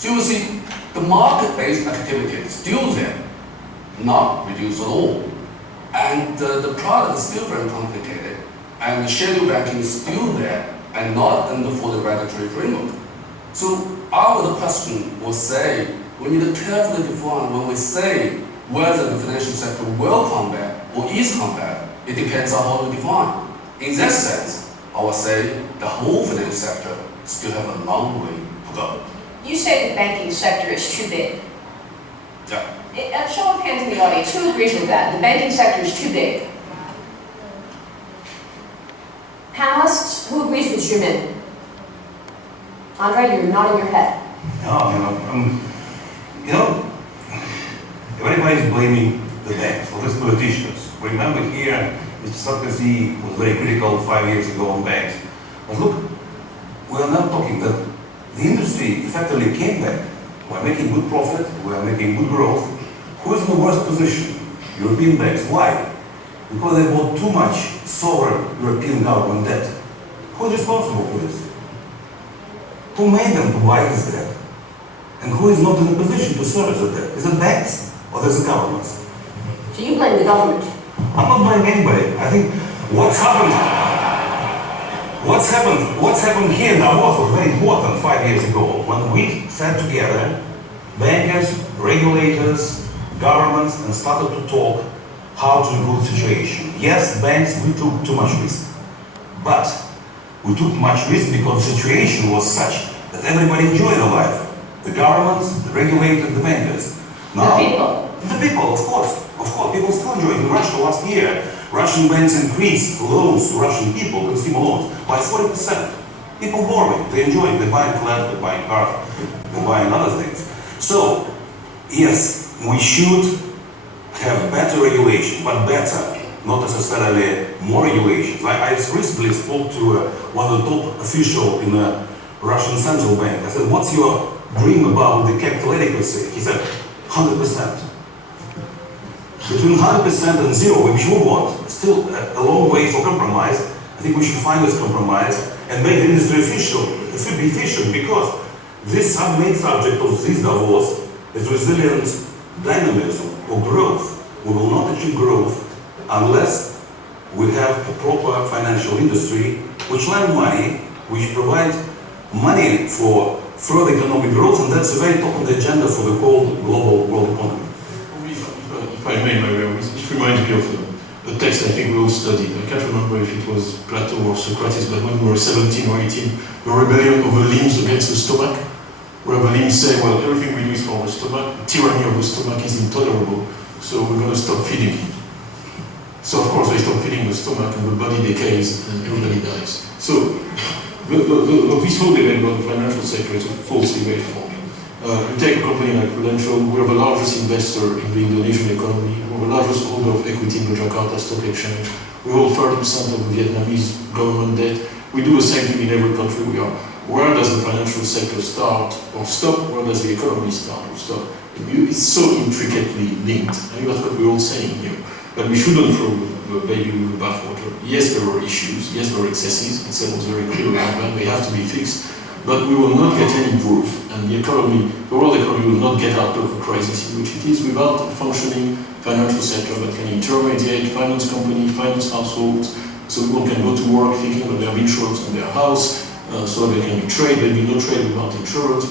So you see, the market-based activity is still there, not reduced at all. And the product is still very complicated, and the schedule banking is still there, and not under for the regulatory framework. So our question will say, we need to carefully define when we say whether the financial sector will come back or is come back. It depends on how we define. In that sense, I would say the whole financial sector still have a long way to go. You say the banking sector is too big. Yeah. A show of hands in the audience, who agrees with that? The banking sector is too big. Panelists, who agrees with Jumin? Andre, you're nodding your head. No, everybody's blaming the banks, all these politicians. Remember here, Mr. Sarkozy was very critical 5 years ago on banks. But look, we are now talking that the industry effectively came back. We are making good profit, we are making good growth. Who is in the worst position? European banks. Why? Because they bought too much sovereign European government debt. Who is responsible for this? Who made them to buy this debt? And who is not in a position to service the debt? Is it banks or is it governments? So you blame the government? I'm not blaming anybody. I think what's happened here in Davos was very important 5 years ago when we sat together, bankers, regulators, governments, and started to talk how to improve the situation. Yes, banks, we took too much risk. But we took much risk because the situation was such that everybody enjoyed their life. The governments, the regulators, the bankers. Now, the people. The people, of course. Of course, people still enjoy it. In Russia last year, Russian banks increased loans to Russian people, consumer loans, by 40%. People borrowing, they enjoy it. They're buying flats, they're buying cars, they're buying other things. So, yes, we should have better regulation, but better, not necessarily more regulations. I recently spoke to one of the top officials in the Russian central bank. I said, what's your dream about the capital adequacy? He said, 100%. Between 100% and zero, which we want, still a long way for compromise. I think we should find this compromise and make the industry efficient, because this main subject of this Davos is resilient dynamism or growth. We will not achieve growth unless we have a proper financial industry which lend money, which provide money for further economic growth, and that's very top on the agenda for the whole global world economy. If I may, it reminds me of a text I think we all studied. I can't remember if it was Plato or Socrates, but when we were 17 or 18, the rebellion of the limbs against the stomach, where the limbs say, well, everything we do is for the stomach, tyranny of the stomach is intolerable, so we're going to stop feeding it. So of course they stop feeding the stomach and the body decays and everybody dies. So this whole debate about the financial sector is a false debate for me. You take a company like Prudential, we're the largest investor in the Indonesian economy, we're the largest holder of equity in the Jakarta Stock Exchange, we hold 30% of the Vietnamese government debt, we do the same thing in every country we are. Where does the financial sector start or stop? Where does the economy start or stop? It's so intricately linked. I think that's what we're all saying here. But we shouldn't throw the baby with the bathwater. Yes, there were issues. Yes, there were excesses. Excel was very clear about that. They have to be fixed. But we will not get any growth. And the economy, the world economy will not get out of the crisis in which it is without a functioning financial sector that can intermediate, finance companies, finance households, so people can go to work thinking that they have insurance on their house, so they can trade. There will be no trade without insurance.